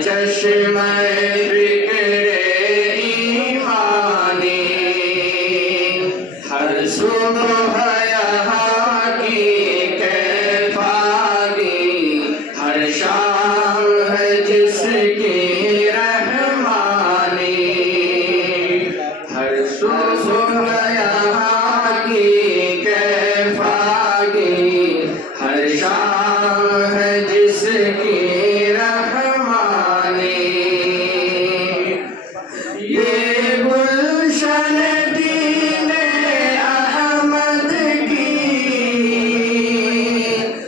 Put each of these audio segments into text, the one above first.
चश्मे फिक्रे ईमानी हर सुबह यहाँ की कैफागी हर शाम है जिसकी रहमानी हर सुबह यहाँ की कैफागी हर शाम है जिसकी रहमानी ये गुलशन दीने अहमद की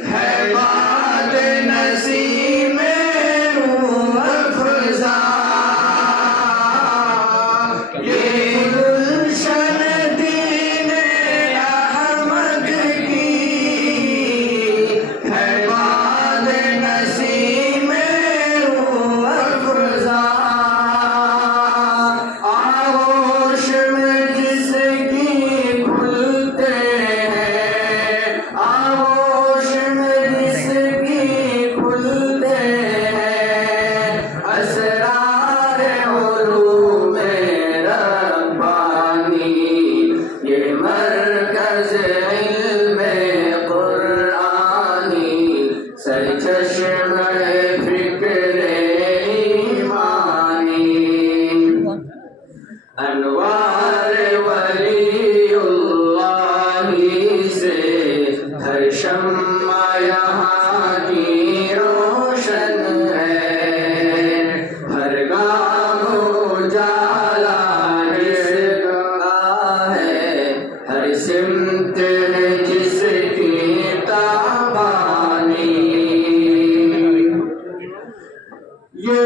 है बात नसीम रूह अफ़ज़ा ये गुलशन दीने अहमद की है बात नसीम रूह अफ़ज़ा आगोश में जिसकी खुलते हैं आगोश में जिसकी खुलते हैं असरार उलूम रब्बानी ये मरकज़ इल्म कुरानी सरचश्मे फिक्रे ईमानी अनवार वलीउल्लाही से हर शम्मा यहाँ की रोशन है हर गाम उजाला इसका है हर सिमत है जिसकी ताबानी ये